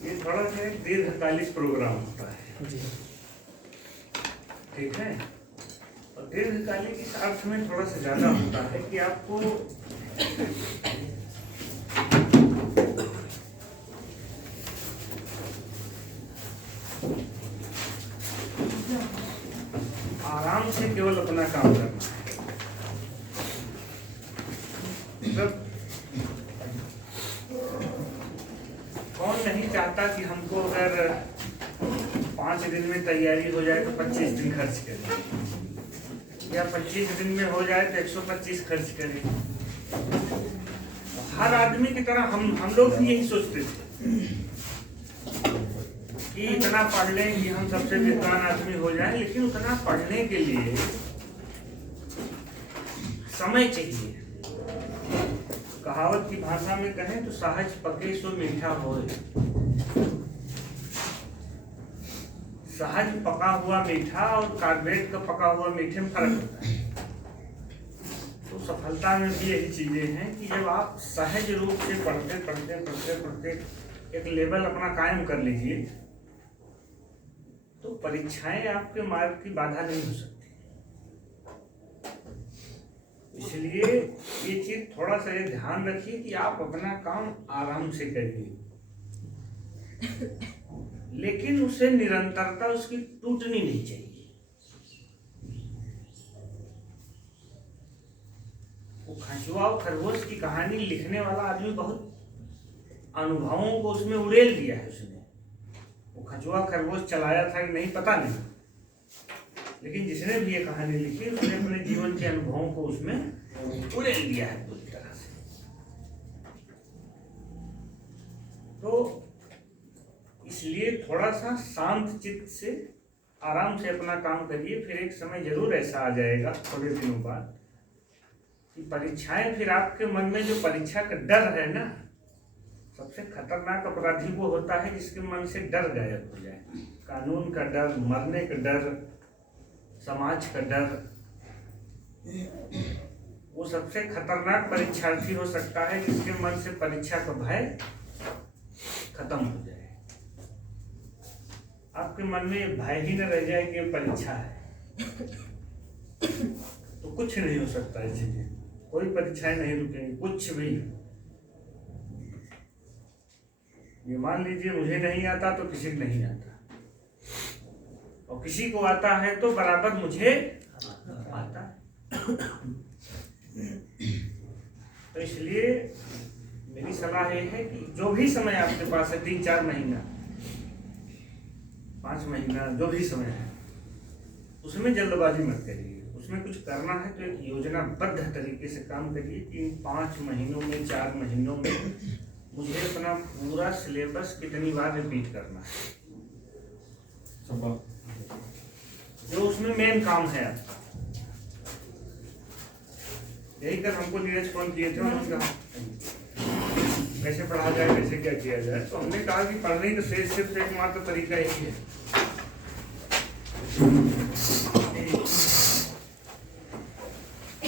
ये थोड़ा सा एक दीर्घकालिक प्रोग्राम होता है जी। ठीक है। और दीर्घकालिक इस अर्थ में थोड़ा सा ज्यादा होता है कि आपको आराम से केवल अपना काम करना है। मतलब कौन नहीं चाहता कि हमको अगर 5 दिन में तैयारी हो जाए तो 25 दिन खर्च करें, या 25 दिन में हो जाए तो 125 खर्च करें। हर आदमी की तरह हम लोग भी यही सोचते थे कि इतना पढ़ लें कि हम सबसे विद्वान आदमी हो जाएं, लेकिन उतना पढ़ने के लिए समय चाहिए। कहावत की भाषा में कहें तो सहज पके सो मीठा होए। सहज पका हुआ मीठा और कार्बोरेट का पका हुआ मीठे में फर्क होता है। तो सफलता में भी यही चीजें हैं कि जब आप सहज रूप से पढ़ते पढ़ते पढ़ते पढ़ते एक लेवल अपना कायम कर लीजिए तो परीक्षाएं आपके मार्ग की बाधा नहीं हो सकती। इसलिए ये चीज थोड़ा सा ये ध्यान रखिए कि आप अपना काम आराम से करिए, लेकिन उसे निरंतरता उसकी टूटनी नहीं चाहिए। वो खजुआ और खरगोश की कहानी लिखने वाला आदमी बहुत अनुभवों को उसमें उड़ेल दिया है। उसने वो खजुआ खरगोश चलाया था कि नहीं पता नहीं, लेकिन जिसने भी ये कहानी लिखी उसने अपने जीवन के अनुभवों को उसमें उड़ेल दिया है पूरी तरह से। तो इसलिए थोड़ा सा शांत चित्त से आराम से अपना काम करिए। फिर एक समय जरूर ऐसा आ जाएगा थोड़े दिनों बाद कि परीक्षाएं, फिर आपके मन में जो परीक्षा का डर है ना, सबसे खतरनाक अपराधी वो होता है जिसके मन से डर गायब हो जाए। कानून का डर, मरने का डर, समाज का डर, वो सबसे खतरनाक परीक्षार्थी हो सकता है जिसके मन से परीक्षा का भय खत्म हो जाए। आपके मन में भय ही न रह जाए कि परीक्षा है तो कुछ नहीं हो सकता है। चीजें, कोई परीक्षाएं नहीं रुकेंगी, कुछ भी। ये मान लीजिए मुझे नहीं आता तो किसी को नहीं आता, और किसी को आता है तो बराबर मुझे आता है। तो इसलिए मेरी सलाह ये है कि जो भी समय आपके पास है, 3-4 महीना, 5 महीना, जो भी समय है, उसमें जल्दबाजी मत करिए। उसमें कुछ करना है तो एक योजनाबद्ध तरीके से काम करिए कि 5 महीनों में, 4 महीनों में मुझे अपना पूरा सिलेबस कितनी बार रिपीट करना है, जो उसमें मेन काम है आपका। यही कर हमको नीरज फोन किए थे, उन्होंने कहा कैसे पढ़ा जाए, कैसे क्या किया जाए। तो हमने कहा कि पढ़ने का सिर्फ एकमात्र तरीका यही है।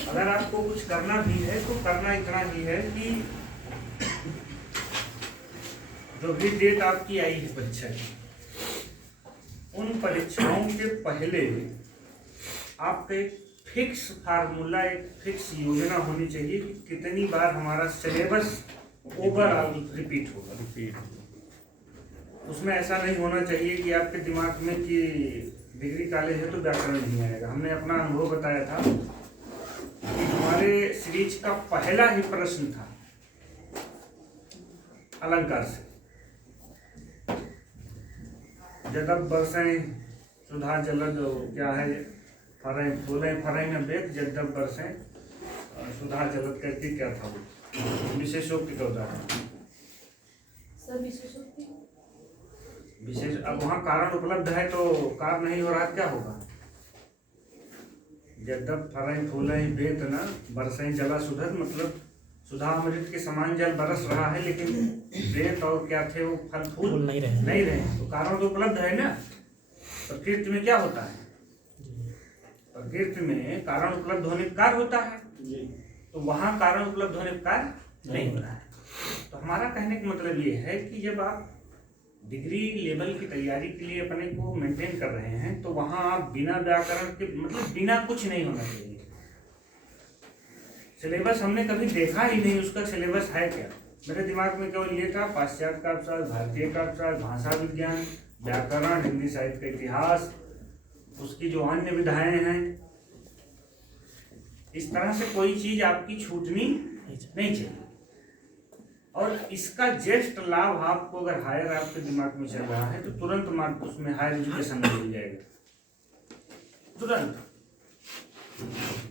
अगर आपको कुछ करना भी है तो करना इतना ही है कि जो भी डेट आपकी आई है परीक्षा की, उन परीक्षाओं के पहले आपका एक फिक्स फार्मूला, एक फिक्स योजना होनी चाहिए कि कितनी बार हमारा सिलेबस ओवरऑल रिपीट होगा। उसमें ऐसा नहीं होना चाहिए कि आपके दिमाग में कि डिग्री कॉलेज है तो व्याकरण नहीं आएगा। हमने अपना अनुभव बताया था कि हमारे सीरीज का पहला ही प्रश्न था अलंकार से। जदब बरसें सुधा जलद, क्या है, फरें फूलें फरें न बेत, जदब बरसें सुधा जलद करके क्या था वो विशेषोक्ति का उदाहरण। विशेष, अब वहाँ कारण उपलब्ध है तो कार्य नहीं हो रहा, क्या होगा? जदब फरें फूलें बेत न बरसें जला सुधद, मतलब सुधा अमृत के समान जल बरस रहा है, लेकिन बेत और क्या थे वो फल फूल नहीं रहे। तो कारण तो उपलब्ध है ना। प्रकृति में क्या होता है? प्रकृति में कारण उपलब्ध होने का कार्य होता है, तो वहाँ कारण उपलब्ध होने का कार्य नहीं हो रहा है। तो हमारा कहने का मतलब ये है कि जब आप डिग्री लेवल की तैयारी के लिए अपने को मेंटेन कर रहे हैं, तो वहाँ आप बिना व्याकरण के, मतलब बिना कुछ नहीं होना चाहिए। सिलेबस हमने कभी देखा ही नहीं, उसका सिलेबस है क्या। मेरे दिमाग में केवल ये था, पाश्चात्य का अर्थशास्त्र, भारतीय का अर्थशास्त्र, भाषा विज्ञान, व्याकरण, हिंदी साहित्य का इतिहास, उसकी जो अन्य विधाएं हैं, इस तरह से कोई चीज आपकी छूटनी नहीं चाहिए। और इसका जस्ट लाभ आपको अगर हायर आपके दिमाग में चल रहा है तो तुरंत मार्क उसमें हायर एजुकेशन में मिल जाएगा, तुरंत।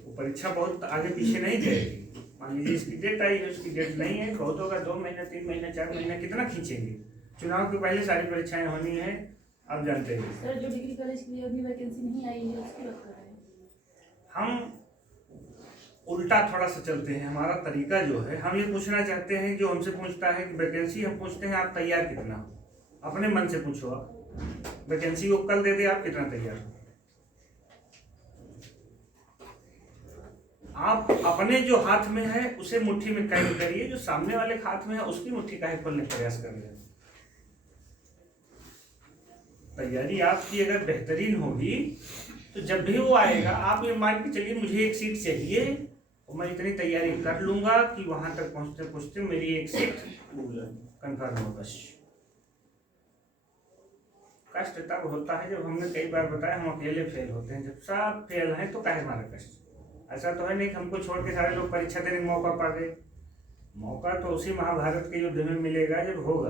वो परीक्षा बहुत आगे पीछे नहीं जाएगी। मान लीजिए इसकी डेट आई है, उसकी डेट नहीं है, बहुत होगा 2 महीना 3 महीना 4 महीना, कितना खींचेंगे। चुनाव के पहले सारी परीक्षाएं होनी है, आप जानते हैं। सर जो डिग्री कॉलेज के लिए अभी वैकेंसी नहीं आई है उसकी बात कर रहे हैं हम। उल्टा थोड़ा सा चलते हैं, हमारा तरीका जो है, हम ये पूछना चाहते हैं, जो हमसे पूछता है कि वैकेंसी, हम पूछते हैं आप तैयार कितना हो। अपने मन से पूछो, आप वैकेंसी को कल दे दे, आप कितना तैयार हो। आप अपने जो हाथ में है उसे मुट्ठी में कैद करिए, जो सामने वाले हाथ में है उसकी मुट्ठी काहे खोलने का प्रयास कर रहे हैं। तैयारी आपकी अगर बेहतरीन होगी तो जब भी वो आएगा, आप ये मान के चलिए मुझे एक सीट चाहिए और मैं इतनी तैयारी कर लूंगा कि वहां तक पहुंचते पहुंचते मेरी एक सीट कंफर्म हो। बस कष्ट तब होता है जब, हमने कई बार बताया, हम अकेले फेल होते हैं। जब सब फेल हैं तो काहे हमारा कष्ट। ऐसा तो है नहीं कि हमको छोड़ के सारे लोग परीक्षा देने का मौका पा गए। मौका तो उसी महाभारत के युद्ध में मिलेगा जब होगा।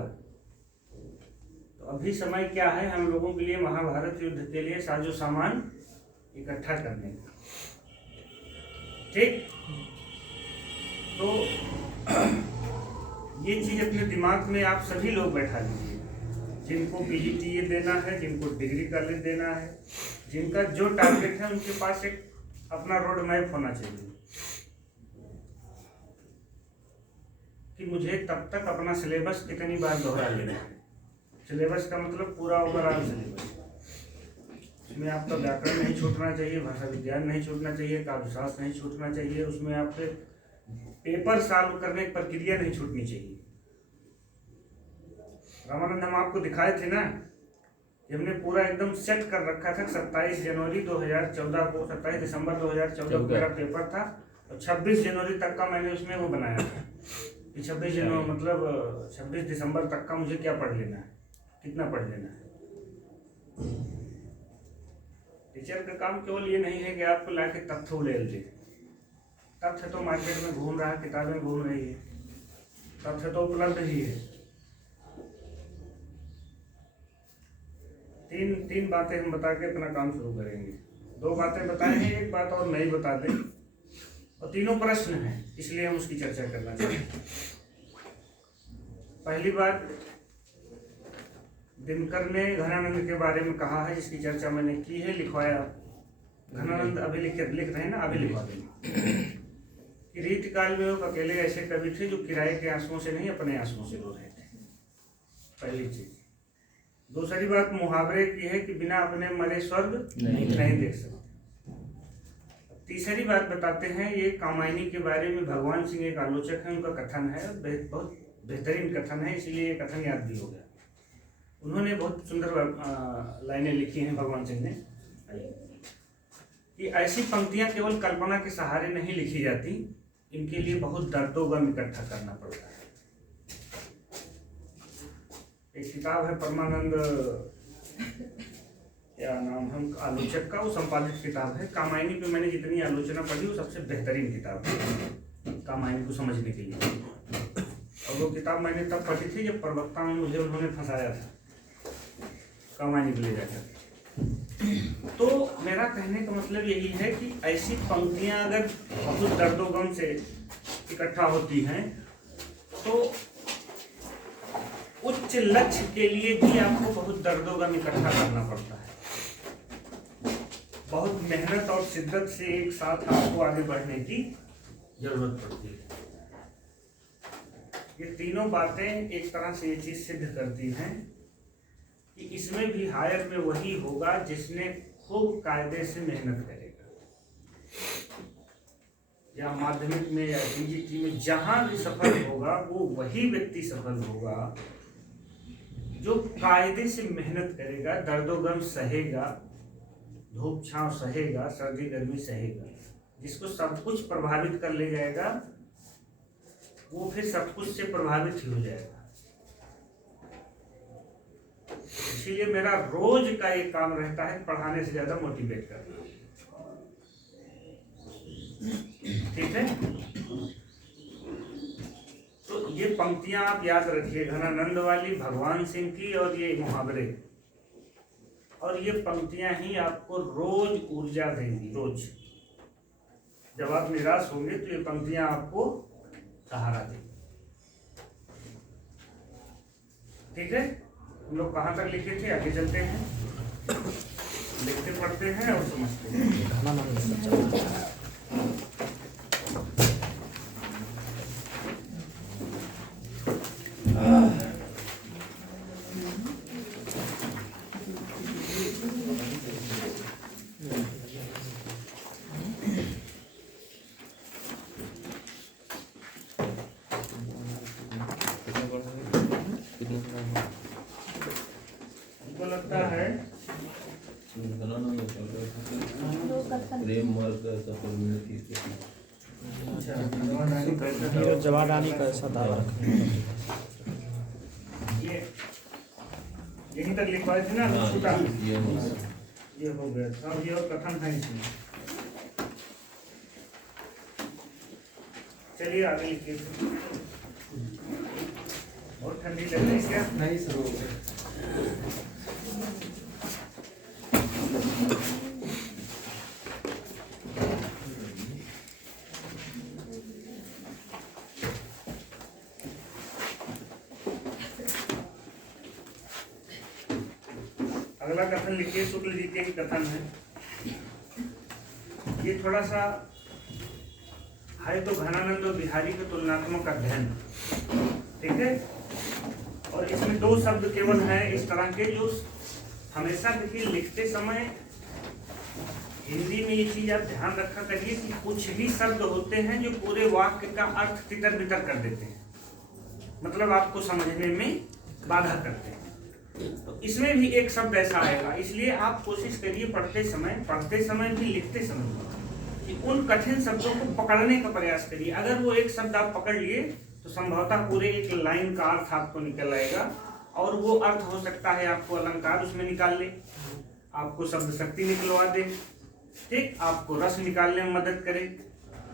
तो अभी समय क्या है हम लोगों के लिए, महाभारत युद्ध के लिए साजो सामान इकट्ठा करने का। ठीक, तो ये चीज अपने दिमाग में आप सभी लोग बैठा लीजिए, जिनको पीजीटीए देना है, जिनको डिग्री कॉलेज देना है, जिनका जो टारगेट है, उनके पास एक अपना रोड मैप होना चाहिए कि मुझे तब तक अपना सिलेबस कितनी बार दोहरा लेना है। सिलेबस का मतलब पूरा ओवरऑल सिलेबस, उसमें आपका व्याकरण नहीं छूटना चाहिए, भाषा विज्ञान नहीं छूटना चाहिए, काव्यशास्त्र नहीं छूटना चाहिए, उसमें आपके पेपर सॉल्व करने की प्रक्रिया नहीं छूटनी चाहिए। रामानंद, हम आपको दिखाए थे ना कि हमने पूरा एकदम सेट कर रखा था। 27 जनवरी 2014 को, 27 दिसंबर 2014 को मेरा पेपर था और 26 जनवरी तक का मैंने उसमें वो बनाया था कि 26 जनवरी मतलब 26 दिसंबर तक का मुझे क्या पढ़ लेना है, कितना पढ़ लेना है। टीचर का काम केवल ये नहीं है कि आपको लाके तथ्य उड़ेल दे। तथ्य तो मार्केट में घूम रहा है, किताबें घूम रही है, तथ्य तो उपलब्ध ही है। तीन बातें हम बता के अपना काम शुरू करेंगे। 2 बातें बताए हैं, एक बात और नहीं बता दें, और तीनों प्रश्न हैं, इसलिए हम उसकी चर्चा करना चाहते हैं। पहली बात, दिनकर ने घनानंद के बारे में कहा है, जिसकी चर्चा मैंने की है, लिखवाया। घनानंद अभी लिख रहे हैं ना, अभी लिखवा देंगे कि रीतिकाल में वो अकेले ऐसे कवि थे जो किराए के आंसुओं से नहीं, अपने आंसुओं से रो रहे थे। पहली चीज। दूसरी बात मुहावरे की है कि बिना अपने मरे स्वर्ग नहीं देख सकते। तीसरी बात बताते हैं, ये कामायनी के बारे में भगवान सिंह एक आलोचक है, उनका कथन है, बहुत बेहतरीन कथन है, इसलिए ये कथन याद भी हो गया। उन्होंने बहुत सुंदर लाइनें लिखी हैं भगवान सिंह ने कि ऐसी पंक्तियां केवल कल्पना के सहारे नहीं लिखी जाती, इनके लिए बहुत दर्दों इकट्ठा करना पड़ता है। एक किताब है परमानंद, क्या नाम है आलोचक का, वो संपादित किताब है। कामायनी पे मैंने जितनी आलोचना पढ़ी वो सबसे बेहतरीन किताब है कामायनी को समझने के लिए। और वो किताब मैंने तब पढ़ी थी जब प्रवक्ता में मुझे उन्होंने फंसाया था कामायनी को ले जाकर। तो मेरा कहने का मतलब यही है कि ऐसी पंक्तियां अगर बहुत दर्दों से इकट्ठा होती हैं तो उच्च लक्ष्य के लिए भी आपको बहुत दर्दों इकट्ठा करना पड़ता है। बहुत मेहनत और शिद्दत से एक साथ आपको आगे बढ़ने की जरूरत पड़ती है। ये तीनों बातें एक तरह से ये चीज सिद्ध करती हैं कि इसमें भी हायर में वही होगा जिसने खूब कायदे से मेहनत करेगा, या माध्यमिक में या डीजीटी में जहां भी सफल होगा वो वही व्यक्ति सफल होगा जो कायदे से मेहनत करेगा, दर्दो गम सहेगा, धूप छांव सहेगा, सर्दी गर्मी सहेगा, जिसको सब कुछ प्रभावित कर ले जाएगा वो फिर सब कुछ से प्रभावित ही हो जाएगा। इसीलिए मेरा रोज का एक काम रहता है पढ़ाने से ज्यादा मोटिवेट करना। ठीक है, तो ये पंक्तियां आप याद रखिए, घनानंद वाली, भगवान सिंह की, और ये मुहावरे, और ये पंक्तियां ही आपको रोज ऊर्जा देंगी। रोज जब आप निराश होंगे तो ये पंक्तियां आपको सहारा देंगी। ठीक है, हम लोग कहाँ तक लिखे थे, आगे चलते हैं, लिखते पढ़ते हैं और समझते हैं। हमको लगता है जवानी का ऐसा दावा रखने ये यहीं तक लिखवाए थे ना, छूटा ये हो गया सब, ये और कथन था इसमें। चलिए आगे लिखिए। और ठंडी लग रही क्या? नहीं सर, हो गया। अगला कथन लिखिए, शुक्ल जी के ही कथन है। ये थोड़ा सा है तो घनानंद और बिहारी के तुलनात्मक अध्ययन, ठीक है। और इसमें दो शब्द केवल हैं इस तरह के जो हमेशा देखिए लिखते समय हिंदी में ये चीज आप ध्यान रखा करिए कि कुछ ही शब्द होते हैं जो पूरे वाक्य का अर्थ तितर बितर कर देते हैं, मतलब आपको समझने में बाधा करते हैं। तो इसमें भी एक शब्द ऐसा आएगा, इसलिए आप कोशिश करिए पढ़ते समय भी लिखते समय कि उन कठिन शब्दों को पकड़ने का प्रयास करिए। अगर वो एक शब्द आप पकड़ लिए तो संभवतः पूरे एक लाइन का अर्थ आपको निकल आएगा, और वो अर्थ हो सकता है आपको अलंकार उसमें निकाल ले, आपको शब्द शक्ति निकलवा दे, ठीक, आपको रस निकालने में मदद करे।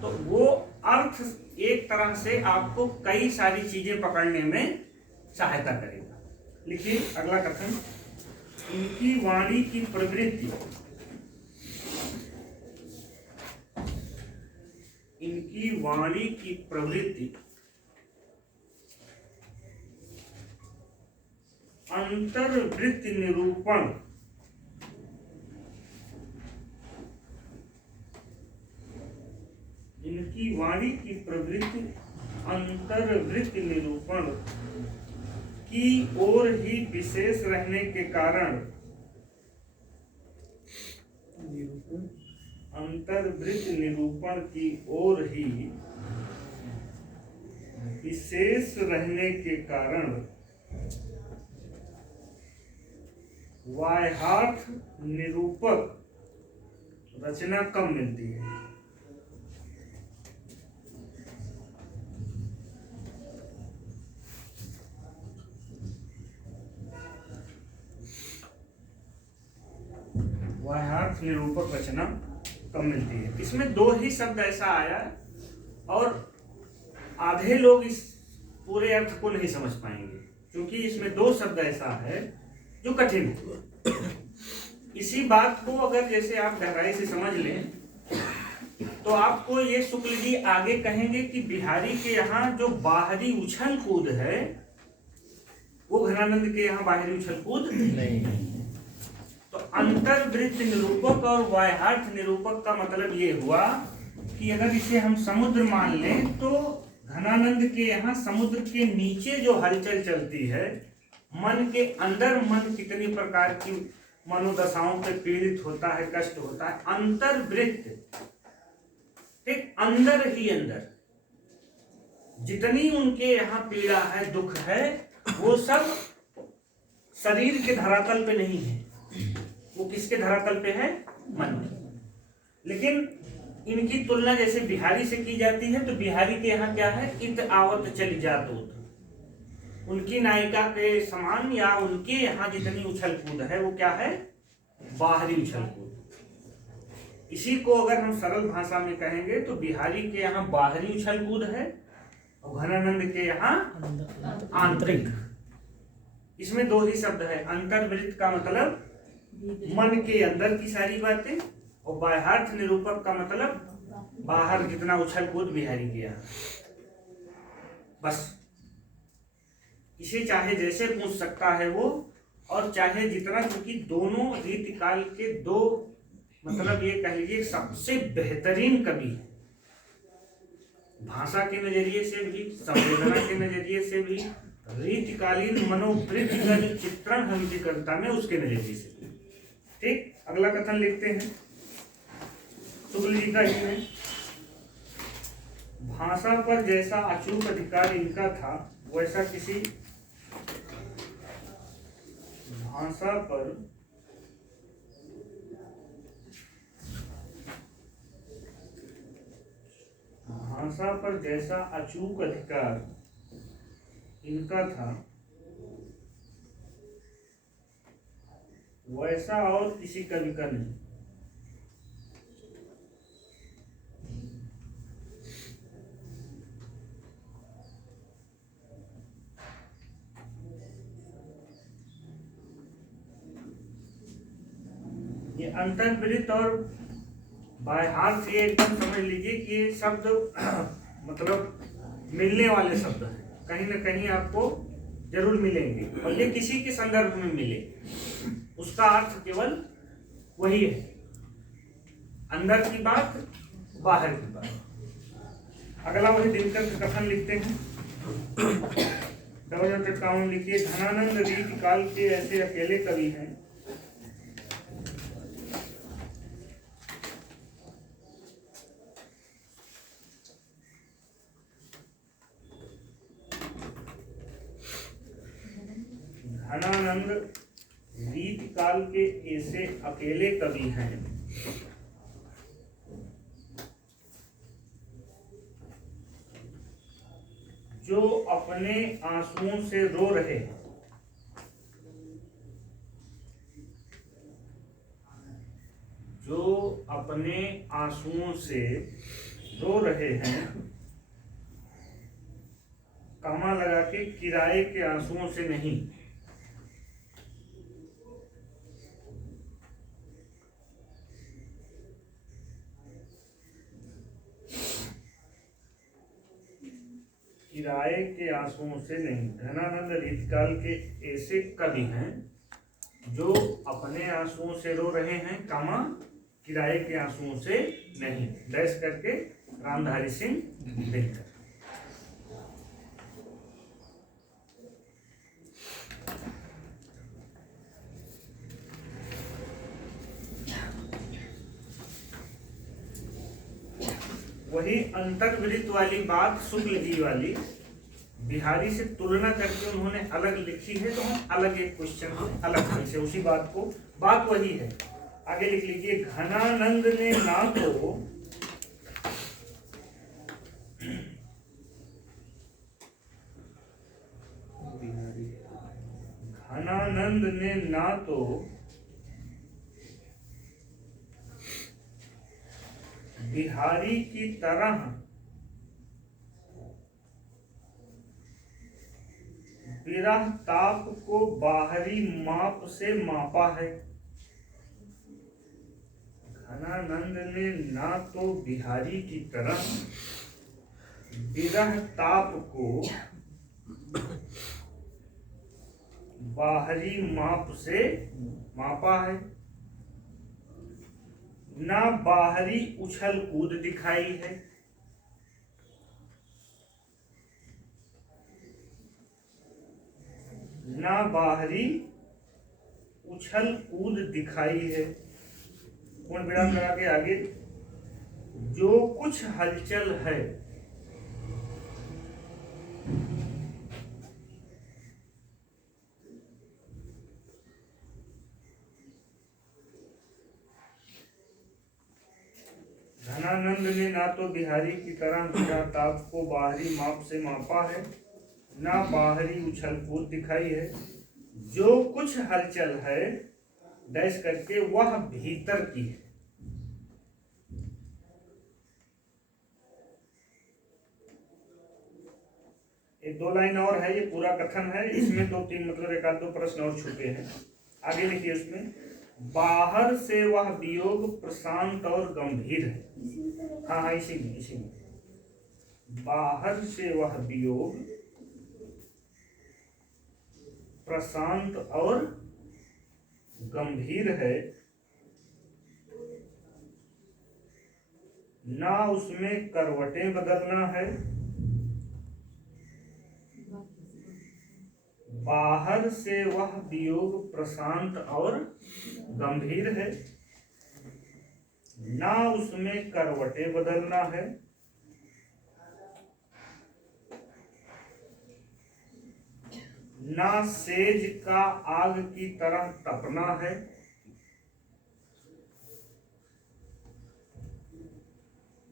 तो वो अर्थ एक तरह से आपको कई सारी चीजें पकड़ने में सहायता करेगा। लिखिए अगला कथन, इनकी वाणी की प्रवृत्ति, इनकी वाणी की प्रवृत्ति अंतर्वृत्ति निरूपण इनकी वाणी की प्रवृत्ति अंतर्वृत्ति निरूपण की ओर ही विशेष रहने के कारण अंतर्वृत्ति निरूपण की ओर ही विशेष रहने के कारण वाह्यार्थ निरूपक रचना कम मिलती है। वाह्यार्थ निरूपक रचना कम मिलती है। इसमें दो ही शब्द ऐसा आया और आधे लोग इस पूरे अर्थ को नहीं समझ पाएंगे, क्योंकि इसमें दो शब्द ऐसा है जो कठिन है। इसी बात को अगर जैसे आप गहराई से समझ लें तो आपको ये शुक्ल जी आगे कहेंगे कि बिहारी के यहाँ जो बाहरी उछल कूद है वो घनानंद के यहाँ बाहरी उछल कूद नहीं है। तो अंतर्वृत्ति निरूपक और वाह्यार्थ निरूपक का मतलब ये हुआ कि अगर इसे हम समुद्र मान लें तो घनानंद के यहाँ समुद्र के नीचे जो हलचल चलती है, मन के अंदर मन कितनी प्रकार की मनोदशाओं पे पीड़ित होता है, कष्ट होता है, अंतर्वृत्त, ठीक, अंदर ही अंदर जितनी उनके यहाँ पीड़ा है, दुख है, वो सब शरीर के धरातल पे नहीं है, वो किसके धरातल पे है? मन के। लेकिन इनकी तुलना जैसे बिहारी से की जाती है तो बिहारी के यहाँ क्या है? इत आवत चली जात होत। उनकी नायिका के समान या उनके यहाँ जितनी उछल कूद है वो क्या है? बाहरी उछल कूद। इसी को अगर हम सरल भाषा में कहेंगे तो बिहारी के यहाँ बाहरी उछल कूद है और घनानंद के यहाँ आंतरिक। इसमें दो ही शब्द है, अंतर्वृत्त का मतलब मन के अंदर की सारी बातें और बाह्यार्थ निरूपक का मतलब बाहर जितना उछल कूद बिहारी के यहाँ। बस इसे चाहे जैसे पूछ सकता है वो, और चाहे जितना, क्योंकि दोनों रीति काल के दो मतलब ये कह लीजिए सबसे बेहतरीन कवि है। भाषा के नजरिए से भी, संवेदना के नजरिए से भी, रीतिकालीन मनोवृत्ति का जो चित्रण है उनकी कविता में उसके नजरिए से भी। ठीक, अगला कथन लिखते हैं शुक्ल जी का ही है। भाषा पर जैसा अचूक अधिकार इनका था वैसा किसी भाषा पर जैसा अचूक अधिकार इनका था वैसा और किसी कवि का नहीं। ये अंतर्वृत्त और बाह्यार्थ ये एकदम समझ लीजिए कि ये शब्द मतलब मिलने वाले शब्द हैं, कहीं ना कहीं आपको जरूर मिलेंगे और ये किसी के संदर्भ में मिले, उसका अर्थ केवल वही है, अंदर की बात बाहर की बात। अगला वही दिनकर का कथन लिखते हैं 52 लिखिए। धनानंद रीति काल के ऐसे अकेले कवि हैं धनानंद रीति काल के ऐसे अकेले कवि हैं जो अपने आंसुओं से रो रहे हैं, जो अपने आंसुओं से रो रहे हैं, कामा लगा के किराए के आंसुओं से नहीं। किराए के आंसुओं से नहीं। धनानंद रीतिकाल के ऐसे कवि हैं जो अपने आंसुओं से रो रहे हैं, कामा किराए के आंसुओं से नहीं। डैश करके रामधारी सिंह दिनकर। वही अंतर्वृत्त वाली बात शुक्ल जी वाली बिहारी से तुलना करके उन्होंने अलग लिखी है, तो हम अलग एक क्वेश्चन अलग ढंग से उसी बात को, बात वही है। आगे लिख लीजिए। घनानंद ने ना तो घनानंद ने ना तो बिहारी की तरह विरह ताप को बाहरी माप से मापा है। घनानंद ने ना तो बिहारी की तरह विरह ताप को बाहरी माप से मापा है, ना बाहरी उछल कूद दिखाई है, ना बाहरी उछल कूद दिखाई है। पूर्ण विराम लगा के आगे, जो कुछ हलचल है घनानंद ने ना तो बिहारी की तरह बिना ताप को बाहरी माप से मापा है, ना बाहरी उछल कूद दिखाई है। जो कुछ हलचल है डैश करके वह भीतर की है। एक दो लाइन और है, ये पूरा कथन है, इसमें दो तीन मतलब एक आध दो प्रश्न और छुपे हैं। आगे लिखिए उसमें, बाहर से वह वियोग प्रशांत और गंभीर है। हाँ, इसी में बाहर से वह वियोग प्रशांत और गंभीर है, ना उसमें करवटें बदलना है। बाहर से वह वियोग प्रशांत और गंभीर है, ना उसमें करवटें बदलना है। ना सेज का आग की तरह तपना है।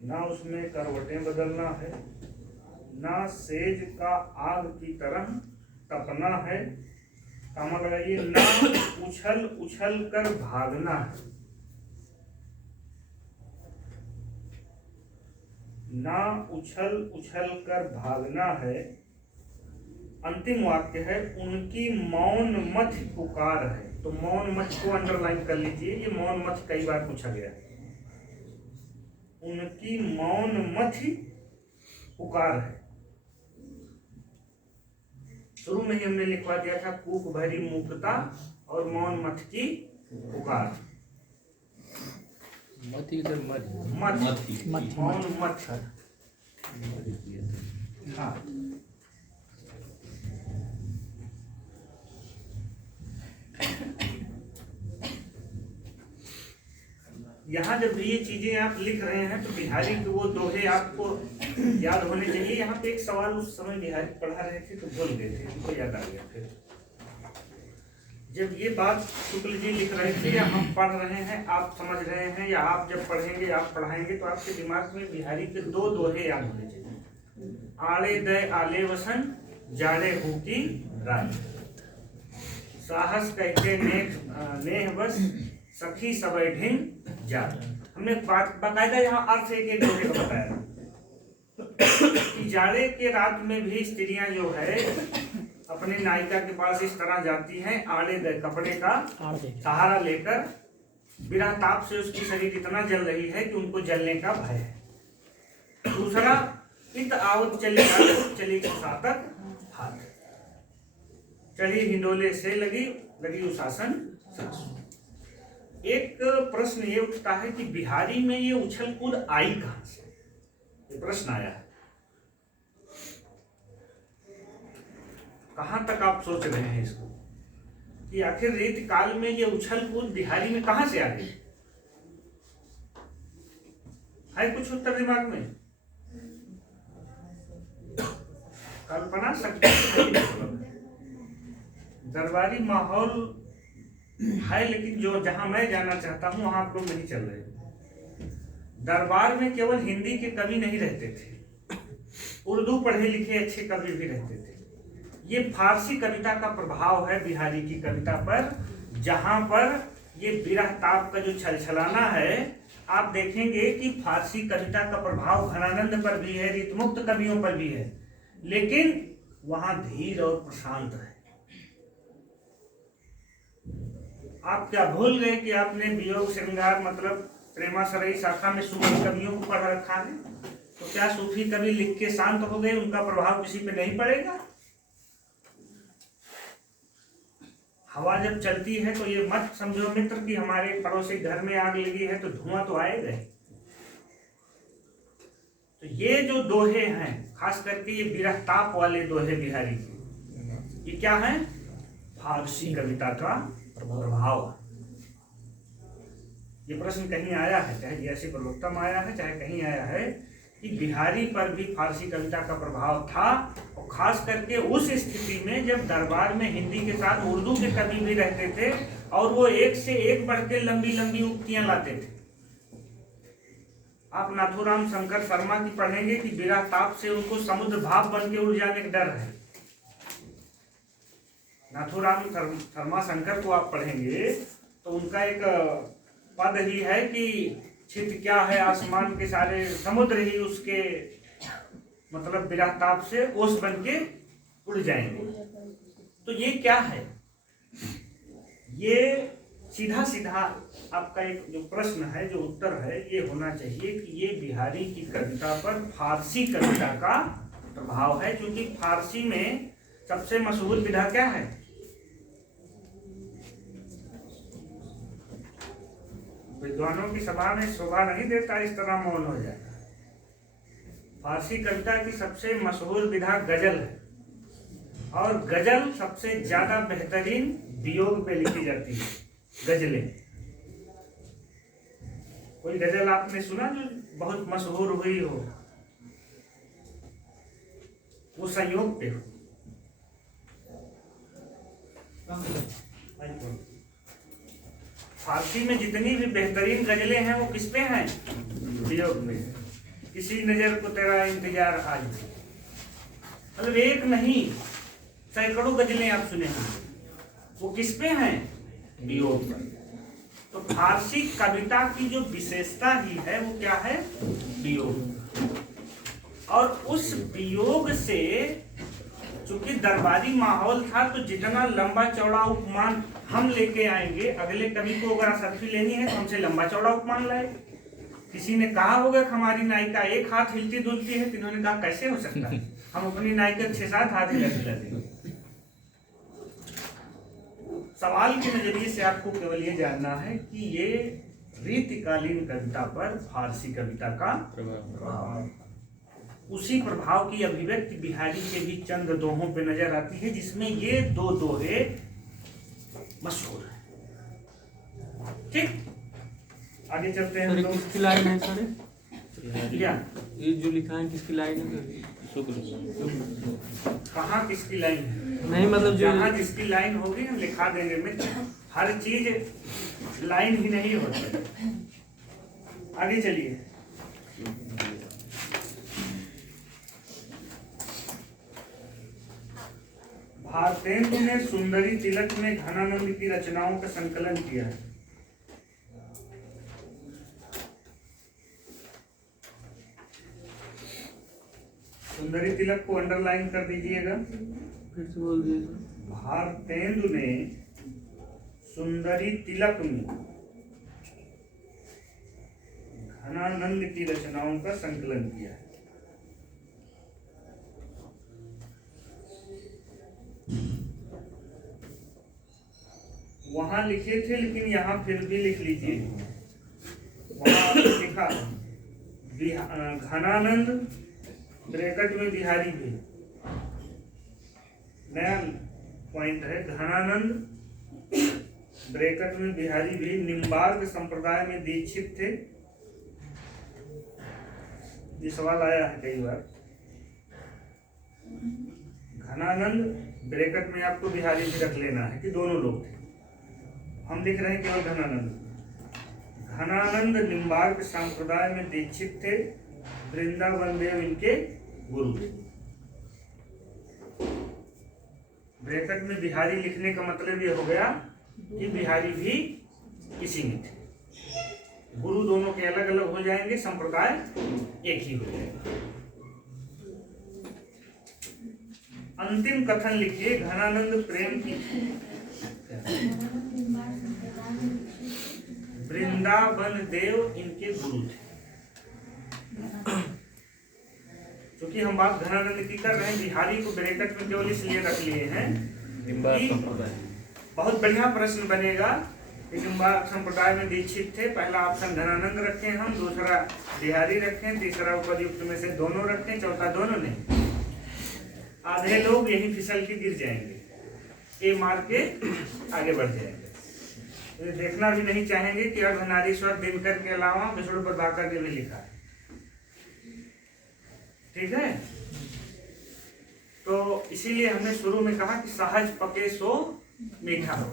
ना उसमें करवटें बदलना है, ना सेज का आग की तरह तपना है। कामा लगाइए, ना उछल उछल कर भागना है। ना उछल उछल कर भागना है। अंतिम वाक्य है, उनकी मौन मथ पुकार है। तो मौन मथ को अंडरलाइन कर लीजिए, ये मौन मथ कई बार पूछा गया है। उनकी मौन मथ पुकार है। शुरू में ही हमने लिखवा दिया था, कूक भरी मूकता और मौन मथ की पुकार। मथ मौन मथ। हाँ, यहाँ जब भी ये चीजें आप लिख रहे हैं तो बिहारी के वो दोहे आपको याद होने चाहिए। यहाँ पे एक सवाल उस समय बिहारी पढ़ा रहे थे तो भूल गए थे, उनको याद आ गया फिर। जब ये बात शुक्ल जी लिख रहे थे या हम पढ़ रहे हैं, आप समझ रहे हैं, या आप जब पढ़ेंगे आप पढ़ाएंगे तो आपके दिमाग में बिहारी के दो दोहे याद होने चाहिए। आड़े दय आले वसन जाड़े हुकी रात, साहस कहते नेह बस सखी सबे ढिंग जा। हमने बाकायदा यहाँ अर्थ एक दोहे को बताया कि जाड़े के रात में भी स्त्रियां जो है अपने नायिका के पास इस तरह जाती हैं, आड़े दे कपड़े का सहारा लेकर। बिना ताप से उसकी शरीर इतना जल रही है कि उनको जलने का भय है। दूसरा, इत आवत चली सातक हाथ, चढ़ी हिंडोले से लगी उशासन। एक प्रश्न ये उठता है कि बिहारी में ये उछल कूद आई कहां से? ये प्रश्न आया है। कहां तक आप सोच रहे हैं इसको कि आखिर रीत काल में ये उछल कूद बिहारी में कहां से आ गई? है कुछ उत्तर दिमाग में? कल्पना शक्ति दरबारी माहौल है, लेकिन जो जहां मैं जाना चाहता हूं वहां आप लोग नहीं चल रहे। दरबार में केवल हिंदी के कवि नहीं रहते थे, उर्दू पढ़े लिखे अच्छे कवि भी रहते थे। ये फारसी कविता का प्रभाव है बिहारी की कविता पर, जहां पर ये विरह ताप का जो छलछलाना है, आप देखेंगे कि फारसी कविता का प्रभाव घनानंद पर भी है, रीतमुक्त कवियों पर भी है, लेकिन वहां धीर और प्रशांत है। आप क्या भूल गए कि आपने वियोग श्रृंगार मतलब प्रेमाश्रयी शाखा में सूफी कवियों को पढ़ रखा है? तो क्या सूफी कवि लिख के शांत हो गए, उनका प्रभाव किसी पे नहीं पड़ेगा? हवा जब चलती है तो ये मत समझो मित्र कि हमारे पड़ोसी घर में आग लगी है तो धुआं तो आएगा ही। तो ये जो दोहे हैं, खास करके ये विरह ताप वाले दोहे बिहारी के, ये क्या है? फारसी कविता का प्रभाव। ये प्रश्न कहीं आया है, चाहे जैसे प्रवक्ता आया है, चाहे कहीं आया है कि बिहारी पर भी फारसी कविता का प्रभाव था, और खास करके उस स्थिति में जब दरबार में हिंदी के साथ उर्दू के कवि भी रहते थे और वो एक से एक बढ़ के लंबी लंबी उक्तियां लाते थे। आप नाथूराम शंकर शर्मा की पढ़ेंगे कि बिना ताप से उनको समुद्र भाप बन के उड़ जाने का डर है। नाथूराम शर्मा शंकर को आप पढ़ेंगे तो उनका एक पद ही है कि छित क्या है आसमान के सारे समुद्र ही उसके मतलब बिना ताप से ओस बन के उड़ जाएंगे। तो ये क्या है? ये सीधा सीधा आपका एक जो प्रश्न है, जो उत्तर है, ये होना चाहिए कि ये बिहारी की कविता पर फारसी कविता का प्रभाव है, क्योंकि फारसी में सबसे मशहूर विधा क्या है? विद्वानों की सभा में शोभा नहीं देता इस तरह मौन हो जाए। फारसी कविता की सबसे मशहूर विधा गजल है, और गजल सबसे ज्यादा बेहतरीन वियोग पे लिखी जाती है। गजलें, कोई गजल आपने सुना जो बहुत मशहूर हुई हो, वो संयोग पे हो? फारसी में जितनी भी बेहतरीन गजलें हैं वो किस पे हैं? वियोग में। किसी नजर को तेरा इंतजार आज, मतलब एक नहीं सैकड़ों गजलें आप सुने होंगे, वो किस पे हैं? वियोग पर। तो फारसी कविता की जो विशेषता ही है वो क्या है? वियोग। और उस वियोग से चूंकि दरबारी माहौल था, तो जितना लंबा चौड़ा उपमान हम लेके आएंगे, अगले कवि को अगर असरफी लेनी है तो हमसे लंबा चौड़ा उपमान लाए। किसी ने कहा होगा कि हमारी नायिका एक हाथ हिलती डुलती है, तो इन्होंने कहा कैसे हो सकता है, हम अपनी नायिका 6-7 हाथ हिला देंगे। सवाल के नजरिए से आपको केवल ये जानना है कि ये रीतिकालीन कविता पर फारसी कविता का प्रभाव, उसी प्रभाव की अभिव्यक्ति बिहारी के भी चंद दोहों पे नजर आती है, जिसमें ये दो दोहे मशहूर है। ठीक, आगे चलते हैं। सर किसकी लाइन है सर? क्या ये जो लिखा है किसकी लाइन है? कहाँ किसकी लाइन है? नहीं मतलब जो जहाँ जिसकी लाइन होगी हम लिखा देंगे। में हर चीज लाइन ही नहीं होती। आगे चलिए। भारतेंदु ने सुंदरी तिलक में घनानंद की रचनाओं का संकलन किया है। सुंदरी तिलक को अंडरलाइन कर दीजिएगा। फिर से बोल दीजिए। भारतेंदु ने सुंदरी तिलक में घनानंद की रचनाओं का संकलन किया है। वहां लिखे थे, लेकिन यहाँ फिर भी लिख लीजिए। वहां लिखा घनानंद ब्रैकेट में बिहारी भी, नया पॉइंट है। घनानंद ब्रैकेट में बिहारी भी निम्बार्क संप्रदाय में दीक्षित थे। ये सवाल आया है कई बार। घनानंद ब्रैकेट में आपको बिहारी भी रख लेना है कि दोनों लोग थे। हम लिख रहे हैं केवल घनानंद। घनानंद निम्बार्क संप्रदाय में दीक्षित थे, वृंदावन देव इनके गुरु थे। ब्रैकेट में बिहारी लिखने का मतलब ये हो गया कि बिहारी भी इसी में थे। गुरु दोनों के अलग अलग हो जाएंगे, संप्रदाय एक ही हो जाएगा। अंतिम कथन लिखिए। घनानंद प्रेम की वृंदावन देव इनके गुरु थे। क्योंकि हम बात घनानंद की कर रहे हैं, बिहारी को ब्रैकेट में केवल इसलिए रख लिए हैं कि बहुत बढ़िया प्रश्न बनेगा कि निम्बार्क संप्रदाय में दीक्षित थे। पहला ऑप्शन घनानंद रखें हम, दूसरा बिहारी रखें, तीसरा उपयुक्त में से दोनों रखें, चौथा दोनों नहीं। आधे लोग यही फिसल के गिर जाएंगे, ए मार के आगे बढ़ जाएंगे। तो देखना भी नहीं चाहेंगे कि अर्धनारीश्वर दिनकर के अलावा विष्णु प्रभाकर ने भी लिखा है। ठीक है, तो इसीलिए हमने शुरू में कहा कि सहज पके सो मीठा हो।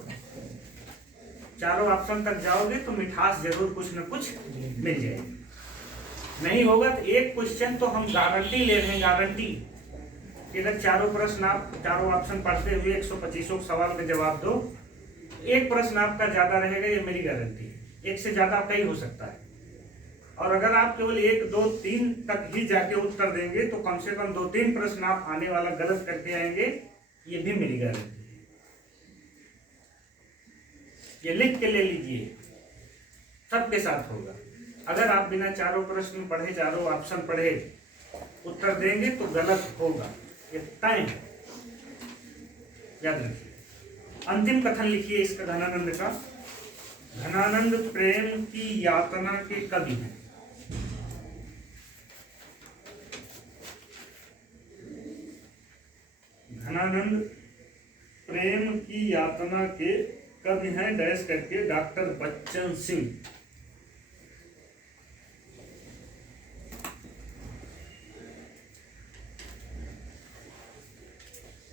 चारों ऑप्शन तक जाओगे तो मिठास जरूर कुछ न कुछ मिल जाएगी। नहीं होगा तो एक क्वेश्चन तो हम गारंटी ले रहे हैं, गारंटी कि अगर चारों प्रश्न आप चारों ऑप्शन पढ़ते हुए 125 सवाल के जवाब दो, एक प्रश्न आपका ज्यादा रहेगा, ये मेरी गारंटी है। एक से ज्यादा आपका ही हो सकता है। और अगर आप केवल 1, 2, 3 तक ही जाके उत्तर देंगे तो कम से कम 2-3 प्रश्न आप आने वाला गलत करके आएंगे, ये भी मेरी गारंटी है। ये लिख के ले लीजिए, सबके साथ होगा। अगर आप बिना चारों प्रश्न पढ़े, चारों ऑप्शन पढ़े उत्तर देंगे तो गलत होगा, ये तय है, याद रखिए। अंतिम कथन लिखिए इसका घनानंद का। घनानंद प्रेम की यातना के कवि हैं। घनानंद प्रेम की यातना के कवि हैं डैश करके डॉक्टर बच्चन सिंह।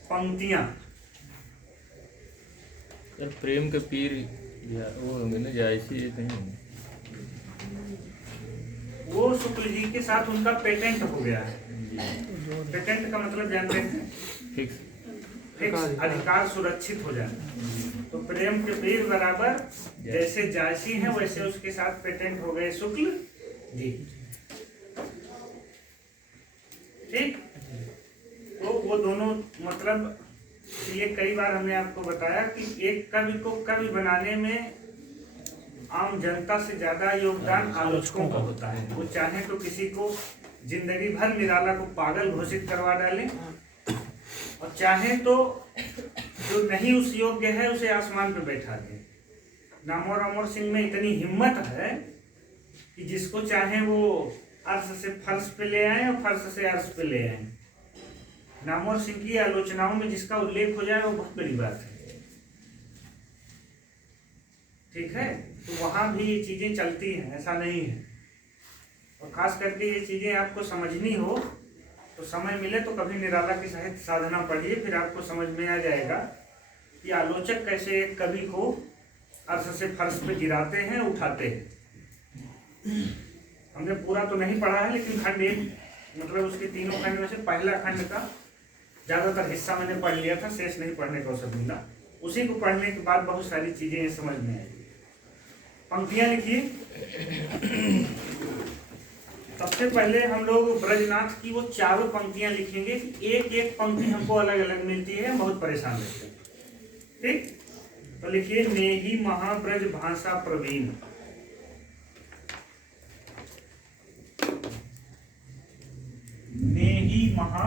पंक्तियां सर प्रेम के पीर वो होंगे ना, जायसी ये कहीं होंगे। वो शुक्ल जी के साथ उनका पेटेंट हो गया है। पेटेंट का मतलब जानते हैं? फिक्स फिक्स अधिकार सुरक्षित हो जाना। तो प्रेम के पीर बराबर जैसे जायसी हैं वैसे उसके साथ पेटेंट हो गए शुक्ल जी। ठीक, तो वो दोनों मतलब ये कई बार हमने आपको बताया कि एक कवि को कवि बनाने में आम जनता से ज्यादा योगदान आलोचकों का होता है। वो चाहे तो किसी को जिंदगी भर निराला को पागल घोषित करवा डालें, और चाहे तो जो नहीं उस योग्य है उसे आसमान पे बैठा दें। नामवर अमर सिंह में इतनी हिम्मत है कि जिसको चाहे वो अर्श से फर्श पे ले आए और फर्श से अर्श पे ले आए। नामवर सिंह की आलोचनाओं में जिसका उल्लेख हो जाए वो बहुत बड़ी बात है। ठीक है, तो वहां भी ये चीजें चलती हैं, ऐसा नहीं है। और खास करके ये चीजें आपको समझनी हो तो समय मिले तो कभी निराला की साहित्य साधना पढ़िए, फिर आपको समझ में आ जाएगा कि आलोचक कैसे एक कवि को अर्श से फर्श पे गिराते हैं, उठाते हैं। हमने पूरा तो नहीं पढ़ा है, लेकिन खंड एक मतलब उसके तीनों खंड में से पहला खंड का ज्यादातर हिस्सा मैंने पढ़ लिया था, शेष नहीं पढ़ने का अवसर मिला। उसी को पढ़ने के बाद बहुत सारी चीजें समझ में आई। पंक्तियां लिखिए। सबसे पहले हम लोग ब्रजनाथ की वो चारों पंक्तियां लिखेंगे। एक एक पंक्ति हमको अलग अलग मिलती है, बहुत परेशान रहते हैं। ठीक, तो लिखिए नेही महाब्रज भाषा प्रवीण। नेही महा